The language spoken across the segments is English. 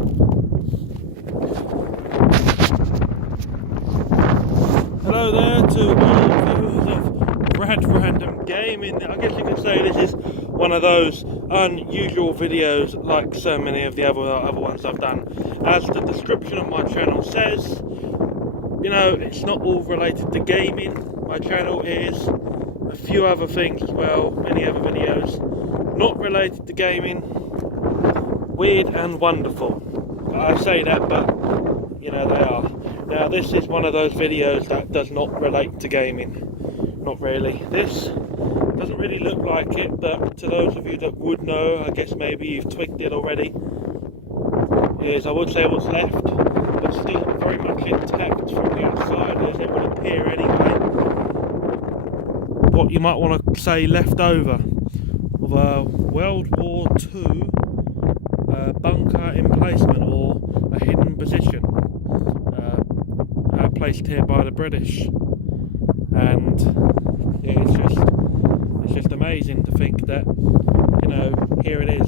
Hello there to all viewers of Random Gaming. I guess you could say this is one of those unusual videos like so many of the other ones I've done. As the description of my channel says, you know, it's not all related to gaming. My channel is a few other things as well, many other videos not related to gaming. Weird and wonderful. I say that, but you know they are. Now this is one of those videos that does not relate to gaming. Not really. This doesn't really look like it, but to those of you that would know, I guess maybe you've twigged it already, is I would say what's left, but still very much intact from the outside as it would appear anyway. What you might want to say left over of a World War II bunker emplacement or a hidden position placed here by the British, and yeah, it's just amazing to think that, you know, here it is.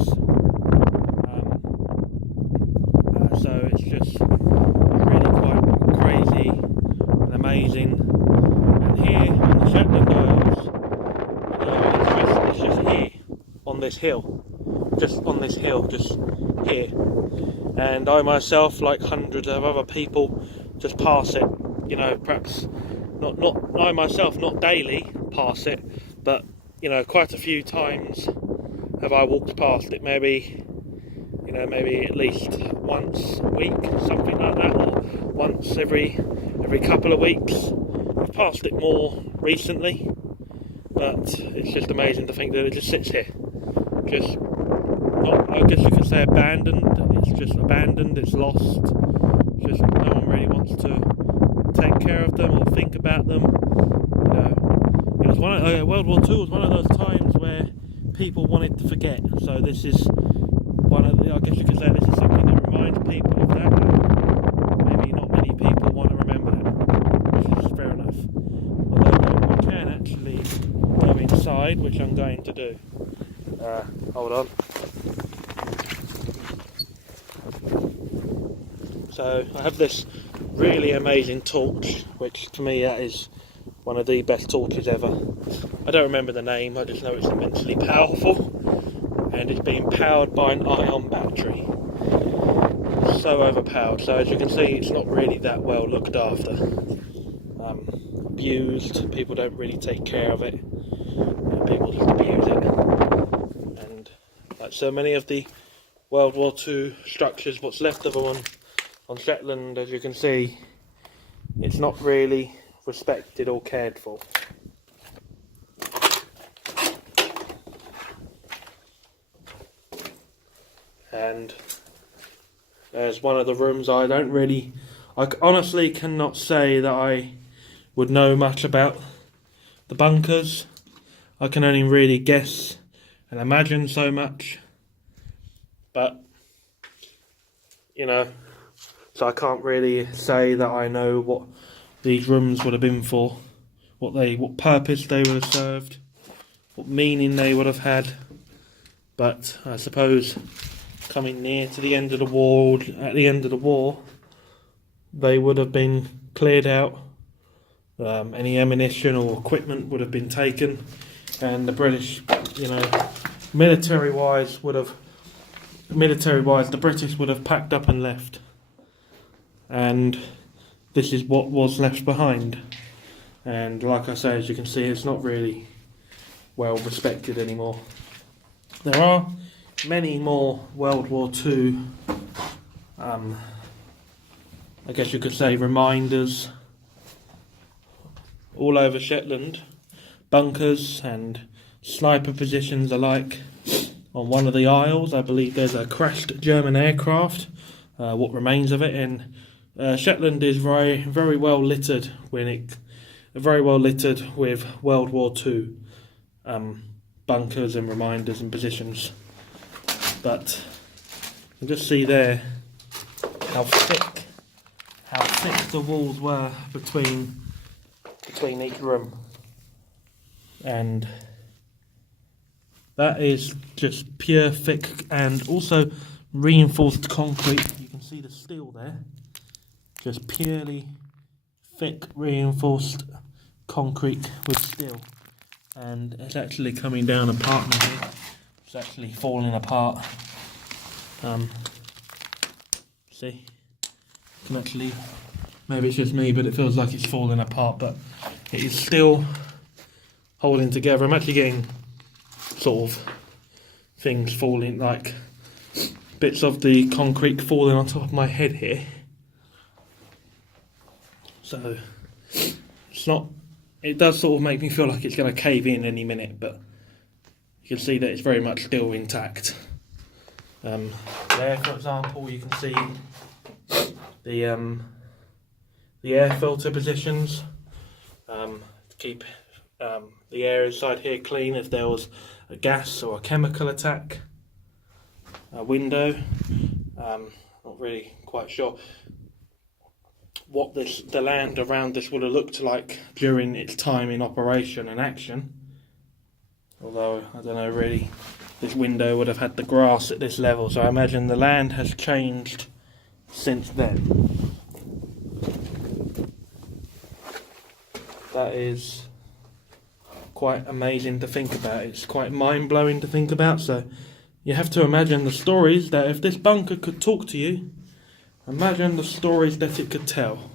So it's just really quite crazy and amazing. And here on the Shetland Isles, you know, it's just here on this hill, just here. And I myself, like hundreds of other people, just pass it. You know, perhaps not I myself, not daily pass it, but you know, quite a few times have I walked past it. Maybe, you know, maybe at least once a week, something like that, or once every couple of weeks. I've passed it more recently, but it's just amazing to think that it just sits here, just not, I guess you could say abandoned. It's just abandoned. It's lost. Just no one really wants to take care of them or think about them. You know, it was World War II was one of those times where people wanted to forget. So this is one of the, I guess you could say this is something that reminds people of that. And maybe not many people want to remember that, which is fair enough. Although we can actually go inside, which I'm going to do. Hold on. So I have this really amazing torch, which to me that is one of the best torches ever. I don't remember the name, I just know it's immensely powerful, and it's being powered by an ion battery. So overpowered. So as you can see, it's not really that well looked after. Abused. People don't really take care of it. People just abuse it. And like so many of the World War II structures, what's left of them on Shetland, as you can see, it's not really respected or cared for. And there's one of the rooms I honestly cannot say that I would know much about the bunkers. I can only really guess and imagine so much, but you know, so I can't really say that I know what these rooms would have been for, what purpose they would have served, what meaning they would have had. But I suppose coming near to the end of the war, at the end of the war, they would have been cleared out. Any ammunition or equipment would have been taken, and the British, you know, military-wise, the British would have packed up and left. And this is what was left behind. And like I say, as you can see, it's not really well respected anymore. There are many more World War II, I guess you could say, reminders all over Shetland. Bunkers and sniper positions alike. On one of the isles, I believe there's a crashed German aircraft, what remains of it, and Shetland is very well littered with World War II bunkers and reminders and positions. But you can just see there how thick the walls were between each room, and that is just pure thick and also reinforced concrete steel there, just purely thick reinforced concrete with steel, and it's actually coming down apart now here. It's actually falling apart. See, you can actually, maybe it's just me, but it feels like it's falling apart, but it is still holding together. I'm actually getting sort of things falling, like bits of the concrete falling on top of my head here. So it's not, it does sort of make me feel like it's going to cave in any minute, but you can see that it's very much still intact. There, for example, you can see the air filter positions to keep the air inside here clean if there was a gas or a chemical attack. A window, not really quite sure what the land around this would have looked like during its time in operation and action, although I don't know really. This window would have had the grass at this level, so I imagine the land has changed since then. That is quite amazing to think about. It's quite mind-blowing to think about. So you have to imagine the stories that if this bunker could talk to you, imagine the stories that it could tell.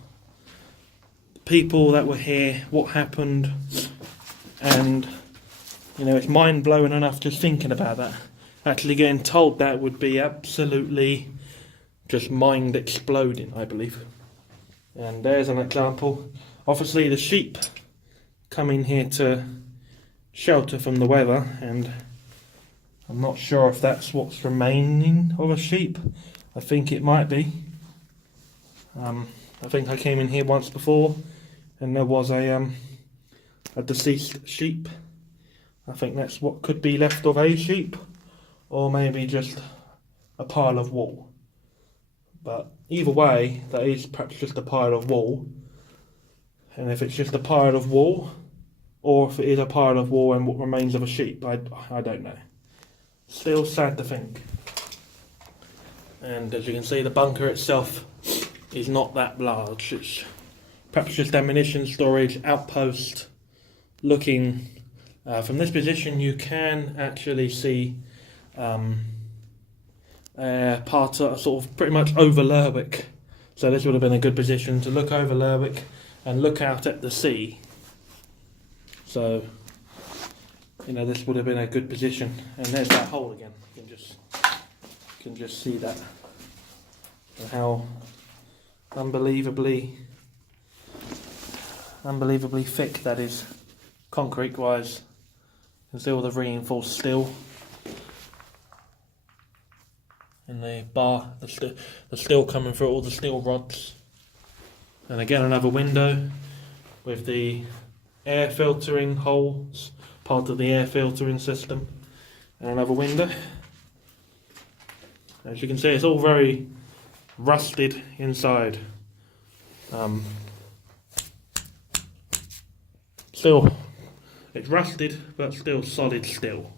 The people that were here, what happened, and you know, it's mind-blowing enough just thinking about that. Actually getting told that would be absolutely just mind-exploding, I believe. And there's an example. Obviously the sheep come in here to shelter from the weather, and I'm not sure if that's what's remaining of a sheep. I think it might be. I think I came in here once before and there was a deceased sheep. I think that's what could be left of a sheep, or maybe just a pile of wool. But either way, that is perhaps just a pile of wool. And if it's just a pile of wool, or if it is a pile of wool and what remains of a sheep, I don't know. Still sad to think. And as you can see, the bunker itself is not that large. It's perhaps just ammunition storage, outpost, looking. From this position you can actually see part of, sort of pretty much over Lerwick. So this would have been a good position to look over Lerwick and look out at the sea. So, you know, this would have been a good position. And there's that hole again. You can just see that. And how unbelievably thick that is, concrete wise. You can see all the reinforced steel in the bar, the steel coming through all the steel rods. And again another window with the air filtering holes, part of the air filtering system, and another window. As you can see, it's all very rusted inside. Still, it's rusted, but still solid steel.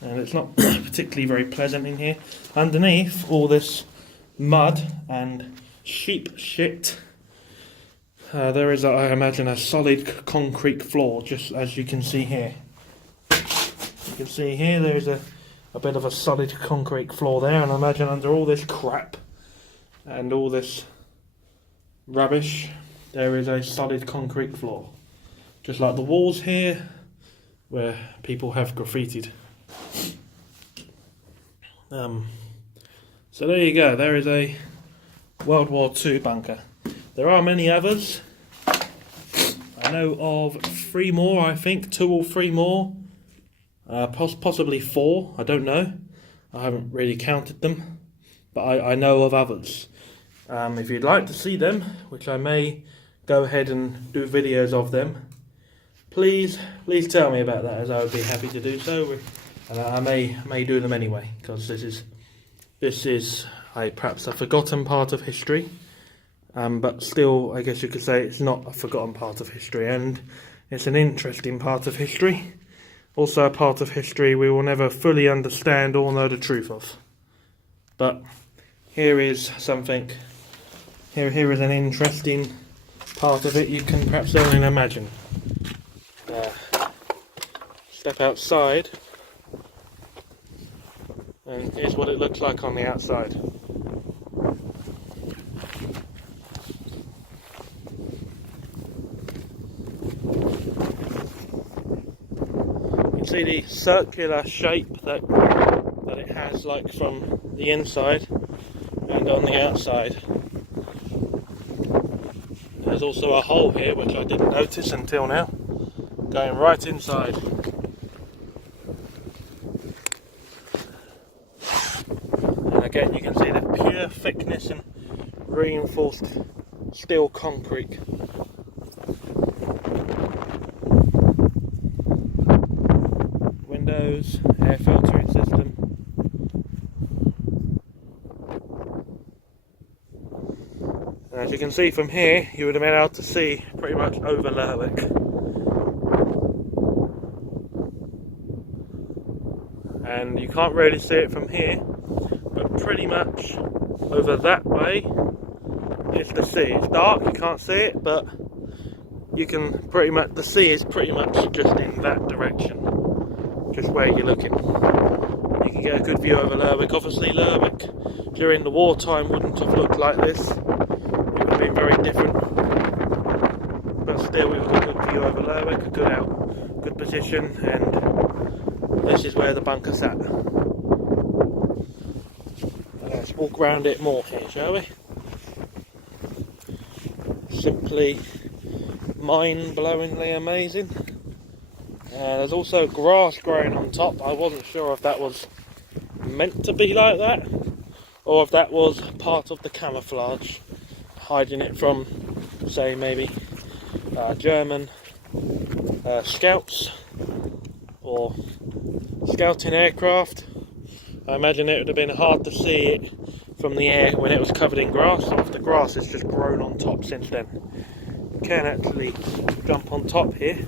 And it's not particularly very pleasant in here. Underneath all this mud and sheep shit, there is, I imagine, a solid concrete floor, just as you can see here. You can see here there is a bit of a solid concrete floor there, and I imagine under all this crap and all this rubbish, there is a solid concrete floor. Just like the walls here, where people have graffitied. So there you go, there is a World War II bunker. There are many others. I know of 3 more, I think, 2 or 3 more. Possibly 4, I don't know. I haven't really counted them, but I know of others. If you'd like to see them, which I may go ahead and do videos of them, please tell me about that, as I would be happy to do so. And I may do them anyway, because this is perhaps a forgotten part of history, but still, I guess you could say it's not a forgotten part of history, and it's an interesting part of history. Also a part of history we will never fully understand or know the truth of. But here is something. Here is an interesting part of it you can perhaps only imagine. Step outside, and here's what it looks like on the outside. You can see the circular shape that it has, like from the inside and on the outside. There's also a hole here which I didn't notice until now, going right inside. And again you can see the pure thickness and reinforced steel concrete. Windows, air filtering system. And as you can see from here, you would have been able to see pretty much over Lerwick. And you can't really see it from here, but pretty much over that way is the sea. It's dark, you can't see it, but you can pretty much, the sea is pretty much just in that direction, just where you're looking. You can get a good view over Lerwick. Obviously Lerwick during the wartime wouldn't have looked like this. It would have been very different, but still it was a good view over Lerwick, a good position, and this is where the bunker sat. Let's walk around it more here, shall we? Simply mind-blowingly amazing. There's also grass growing on top. I wasn't sure if that was meant to be like that, or if that was part of the camouflage, hiding it from, say, maybe German scouts or scouting aircraft. I imagine it would have been hard to see it from the air when it was covered in grass, or if the grass has just grown on top since then. You can actually jump on top here.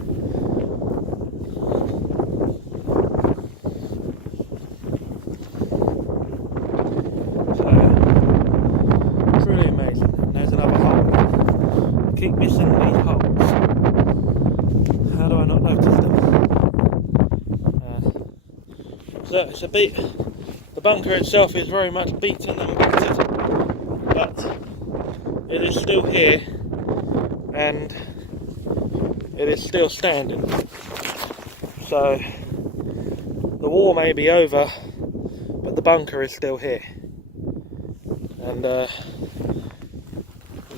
Keep missing these holes. How do I not notice them? So it's a bit. The bunker itself is very much beaten and battered, but it is still here and it is still standing. So the war may be over, but the bunker is still here. And the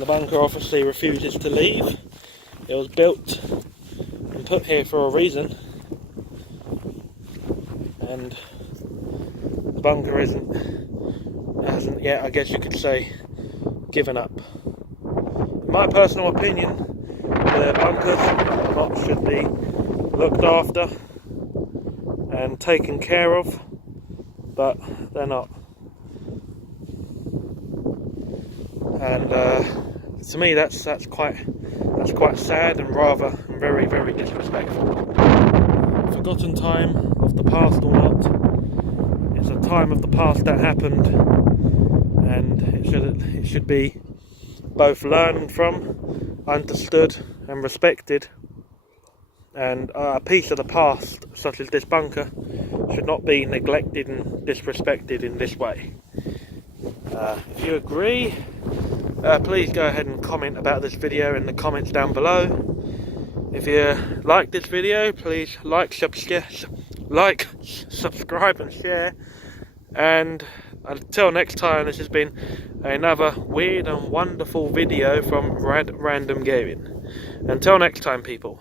bunker obviously refuses to leave. It was built and put here for a reason, and the bunker hasn't yet, I guess you could say, given up. In my personal opinion, the bunkers should be looked after and taken care of, but they're not. And to me, that's quite sad and rather very, very disrespectful. Forgotten time of the past or not, it's a time of the past that happened, and it should be both learned from, understood, and respected. And a piece of the past, such as this bunker, should not be neglected and disrespected in this way. If you agree, please go ahead and comment about this video in the comments down below. If you like this video, please like, subscribe and share. And until next time, this has been another weird and wonderful video from Random Gaming. Until next time, people.